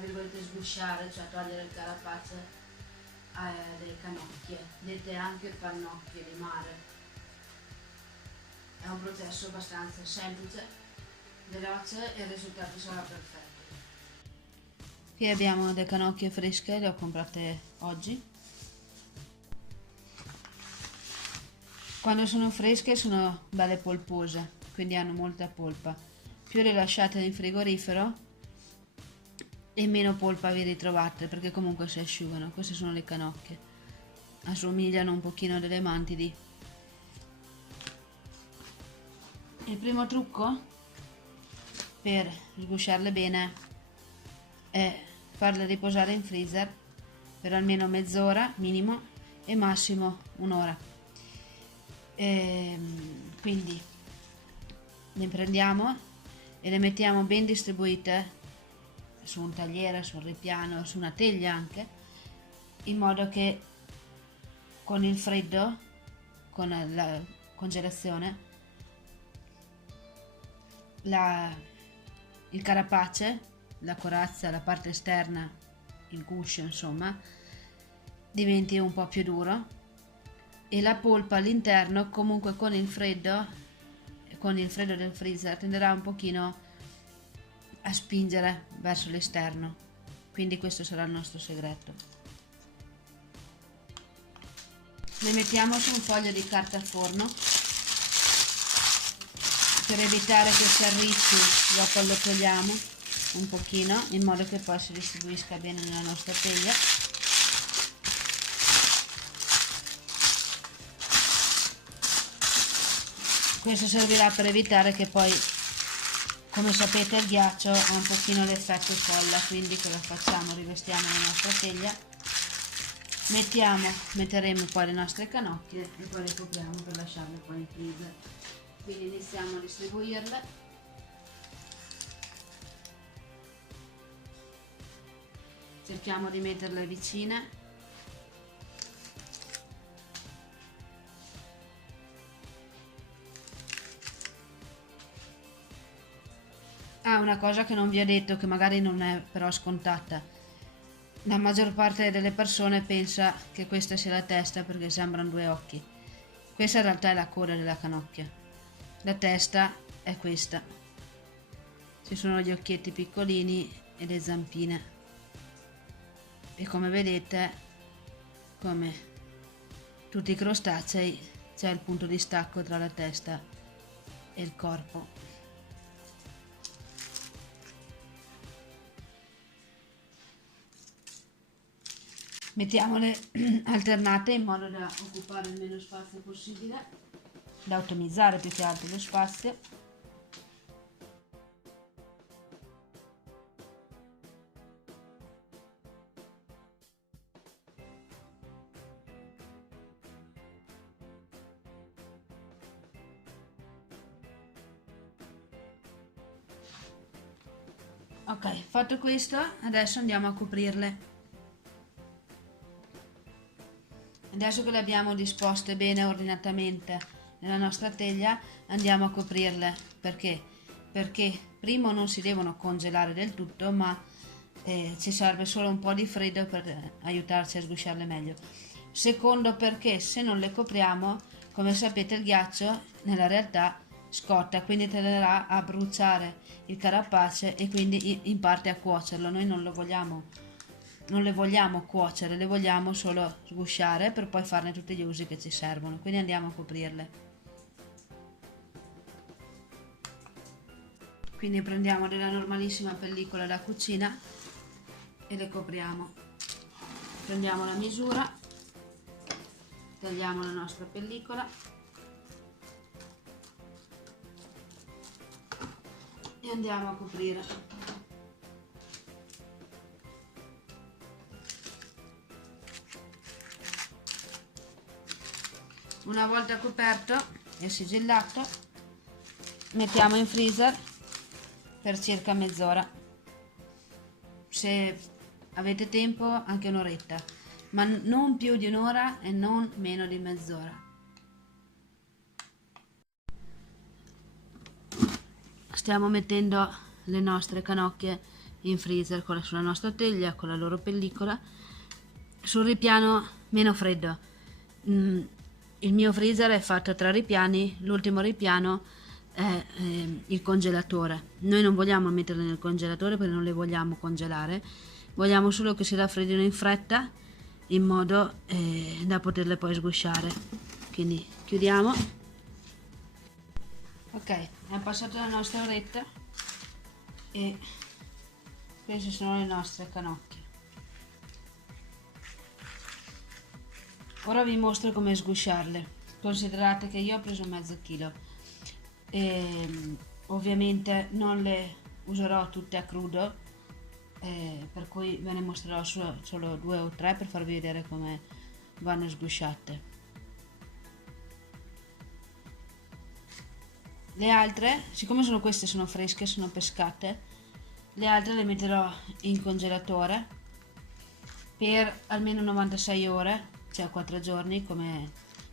virgolette sgusciare, cioè togliere il carapace delle canocchie, dette anche pannocchie di mare. È un processo abbastanza semplice, veloce e il risultato sarà perfetto. Qui abbiamo le canocchie fresche, le ho comprate oggi. Quando sono fresche sono belle polpose, quindi hanno molta polpa. Più le lasciate in frigorifero e meno polpa vi ritrovate, perché comunque si asciugano. Queste sono le canocchie, assomigliano un pochino delle mantidi. Il primo trucco per sgusciarle bene è farle riposare in freezer per almeno mezz'ora minimo e massimo un'ora. Quindi le prendiamo e le mettiamo ben distribuite su un tagliere, su un ripiano, su una teglia anche, in modo che con il freddo, con la congelazione, il carapace, la corazza, la parte esterna, il guscio insomma, diventi un po' più duro e la polpa all'interno comunque con il freddo del freezer tenderà un pochino a spingere verso l'esterno, quindi questo sarà il nostro segreto. Le mettiamo su un foglio di carta forno per evitare che si arricci, dopo lo togliamo un pochino in modo che poi si distribuisca bene nella nostra teglia. Questo servirà per evitare che poi, come sapete, il ghiaccio ha un pochino l'effetto colla, quindi cosa facciamo? Rivestiamo la nostra teglia, metteremo poi le nostre canocchie e poi le copriamo per lasciarle poi in freezer. Quindi iniziamo a distribuirle. Cerchiamo di metterle vicine. Una cosa che non vi ho detto, che magari non è però scontata. La maggior parte delle persone pensa che questa sia la testa perché sembrano due occhi. Questa in realtà è la coda della canocchia. La testa è questa. Ci sono gli occhietti piccolini e le zampine. E come vedete, come tutti i crostacei, c'è il punto di stacco tra la testa e il corpo. Mettiamole alternate in modo da occupare il meno spazio possibile, da ottimizzare più che altro lo spazio. Ok, fatto questo, adesso andiamo a coprirle. Adesso che le abbiamo disposte bene ordinatamente nella nostra teglia, andiamo a coprirle. Perché? Perché primo non si devono congelare del tutto, ma ci serve solo un po' di freddo per aiutarci a sgusciarle meglio. Secondo, perché se non le copriamo, come sapete, il ghiaccio nella realtà scotta, quindi tenderà a bruciare il carapace e quindi in parte a cuocerlo. Noi non le vogliamo cuocere, le vogliamo solo sgusciare per poi farne tutti gli usi che ci servono. Quindi andiamo a coprirle. Quindi prendiamo della normalissima pellicola da cucina e le copriamo. Prendiamo la misura, tagliamo la nostra pellicola e andiamo a coprire. Una volta coperto e sigillato, mettiamo in freezer per circa mezz'ora. Se avete tempo, anche un'oretta, ma non più di un'ora e non meno di mezz'ora. Stiamo mettendo le nostre canocchie in freezer sulla nostra teglia con la loro pellicola. Sul ripiano meno freddo. Il mio freezer è fatto a 3 ripiani, l'ultimo ripiano è il congelatore. Noi non vogliamo metterle nel congelatore perché non le vogliamo congelare, vogliamo solo che si raffreddino in fretta in modo da poterle poi sgusciare. Quindi chiudiamo. Ok, è passata la nostra oretta e queste sono le nostre canocchie. Ora vi mostro come sgusciarle. Considerate che io ho preso mezzo chilo e ovviamente non le userò tutte a crudo, per cui ve ne mostrerò solo 2 o 3 per farvi vedere come vanno sgusciate. Le altre, siccome queste sono fresche, sono pescate, le altre le metterò in congelatore per almeno 96 ore, cioè 4 giorni come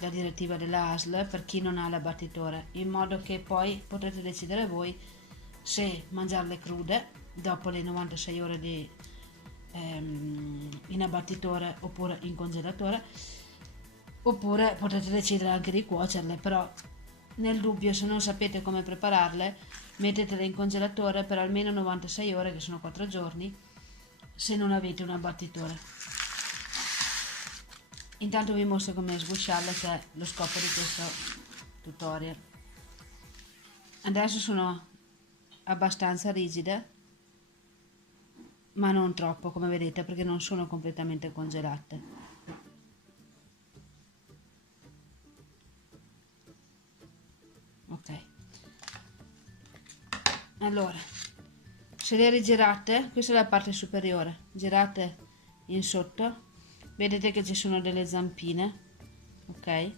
la direttiva della ASL per chi non ha l'abbattitore, in modo che poi potrete decidere voi se mangiarle crude dopo le 96 ore in abbattitore oppure in congelatore, oppure potete decidere anche di cuocerle, però nel dubbio, se non sapete come prepararle, mettetele in congelatore per almeno 96 ore, che sono 4 giorni, se non avete un abbattitore. Intanto vi mostro come sgusciarle, che è lo scopo di questo tutorial. Adesso sono abbastanza rigide, ma non troppo, come vedete, perché non sono completamente congelate. Ok, allora, se le rigirate, questa è la parte superiore, girate in sotto, vedete che ci sono delle zampine, ok?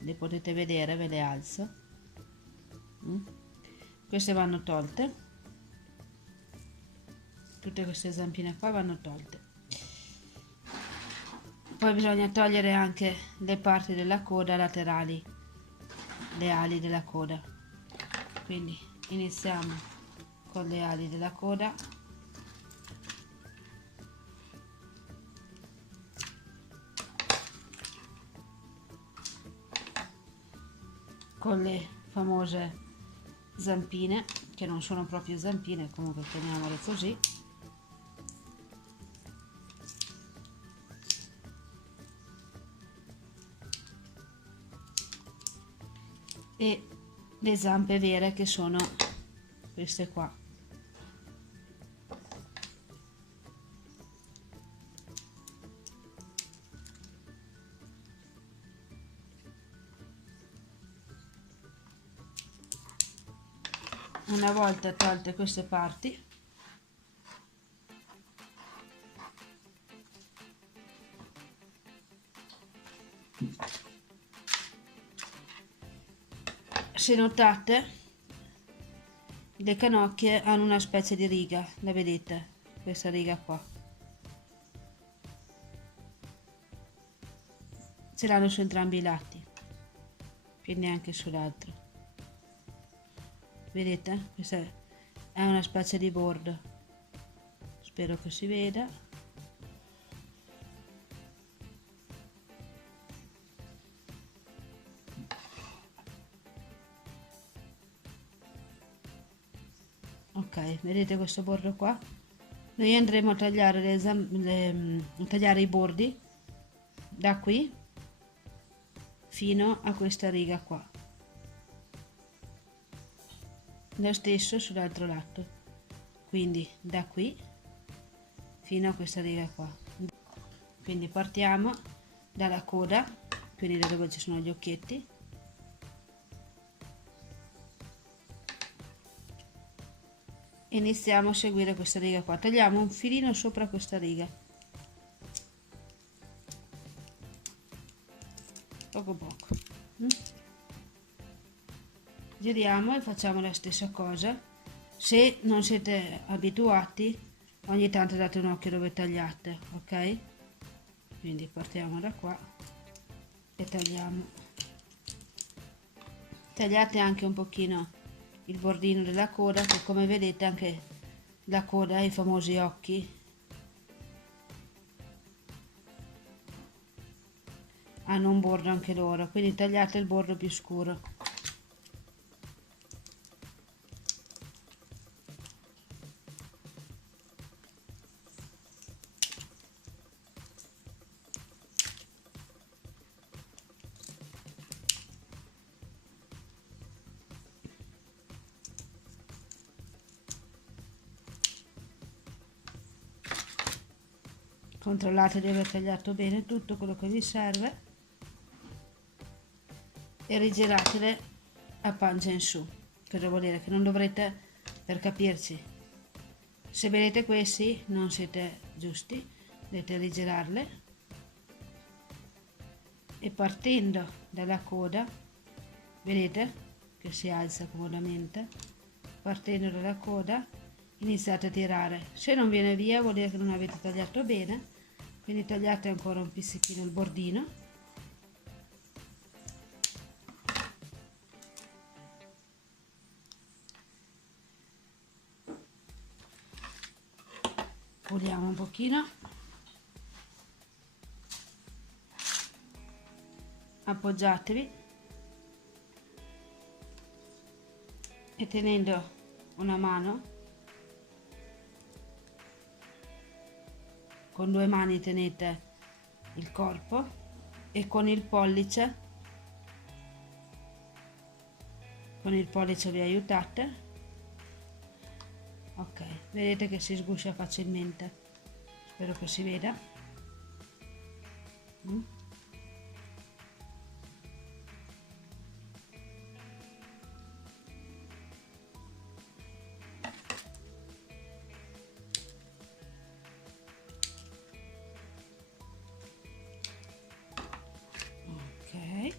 Le potete vedere, ve le alzo. Queste vanno tolte, tutte queste zampine qua vanno tolte. Poi bisogna togliere anche le parti della coda laterali, le ali della coda. Quindi iniziamo con le ali della coda. Con le famose zampine, che non sono proprio zampine, comunque chiamiamole così. E le zampe vere, che sono queste qua. Una volta tolte queste parti, se notate, le canocchie hanno una specie di riga, la vedete? Questa riga qua. Ce l'hanno su entrambi i lati, quindi anche sull'altro. Vedete? Questa è una specie di bordo. Spero che si veda. Ok, vedete questo bordo qua? Noi andremo a tagliare, a tagliare i bordi da qui fino a questa riga qua. Lo stesso sull'altro lato, quindi da qui fino a questa riga qua. Quindi partiamo dalla coda, quindi da dove ci sono gli occhietti, e iniziamo a seguire questa riga qua. Tagliamo un filino sopra questa riga, poco poco. Giriamo e facciamo la stessa cosa. Se non siete abituati, ogni tanto date un occhio dove tagliate, ok? Quindi partiamo da qua e tagliamo. Tagliate anche un pochino il bordino della coda, che come vedete anche la coda, i famosi occhi, hanno un bordo anche loro, quindi tagliate il bordo più scuro. Controllate di aver tagliato bene tutto quello che vi serve e rigiratele a pancia in su. Cosa vuol dire? Che non dovrete, per capirci, se vedete questi non siete giusti, dovete rigirarle e partendo dalla coda, vedete che si alza comodamente, partendo dalla coda iniziate a tirare. Se non viene via vuol dire che non avete tagliato bene, quindi tagliate ancora un pizzichino il bordino. Puliamo un pochino, appoggiatevi e tenendo una mano, con due mani tenete il corpo e con il pollice vi aiutate. Ok, vedete che si sguscia facilmente, spero che si veda. Ok,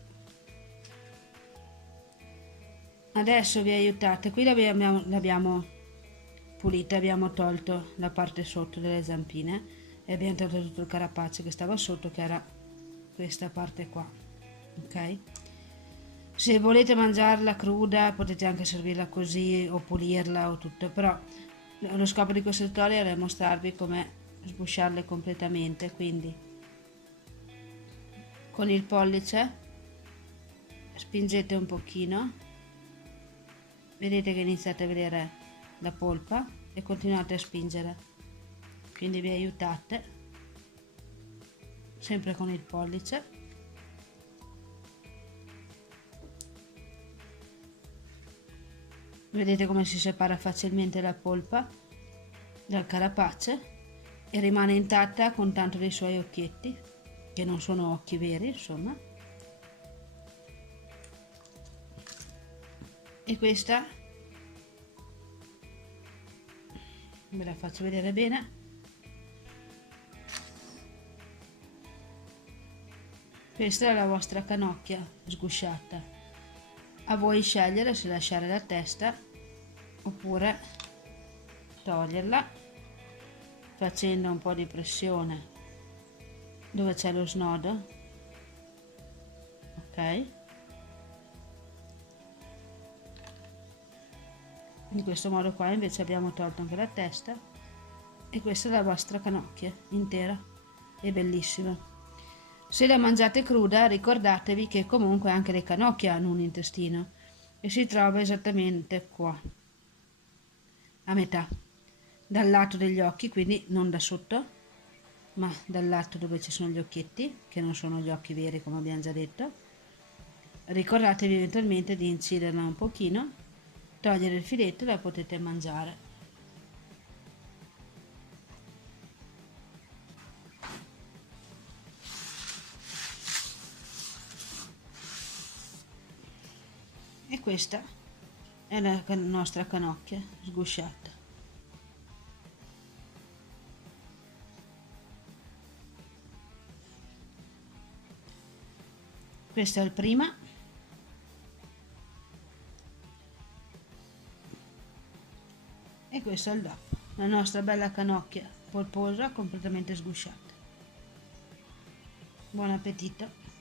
adesso vi aiutate, qui l'abbiamo pulita, abbiamo tolto la parte sotto delle zampine e abbiamo tolto tutto il carapace che stava sotto, che era questa parte qua. Ok, se volete mangiarla cruda potete anche servirla così o pulirla o tutto, però lo scopo di questo tutorial è mostrarvi come sgusciarle completamente. Quindi con il pollice spingete un pochino, vedete che iniziate a vedere la polpa e continuate a spingere, quindi vi aiutate sempre con il pollice. Vedete come si separa facilmente la polpa dal carapace e rimane intatta con tanto dei suoi occhietti, che non sono occhi veri, insomma. E questa ve la faccio vedere bene. Questa è la vostra canocchia sgusciata. A voi scegliere se lasciare la testa oppure toglierla facendo un po' di pressione dove c'è lo snodo. Ok, in questo modo qua invece abbiamo tolto anche la testa e questa è la vostra canocchia intera e bellissima. Se la mangiate cruda ricordatevi che comunque anche le canocchie hanno un intestino e si trova esattamente qua, a metà, dal lato degli occhi, quindi non da sotto ma dal lato dove ci sono gli occhietti, che non sono gli occhi veri come abbiamo già detto. Ricordatevi eventualmente di inciderla un pochino, togliere il filetto e la potete mangiare. E questa è la nostra canocchia sgusciata. Questo è il prima. E questo è il dopo. La nostra bella canocchia polposa completamente sgusciata. Buon appetito!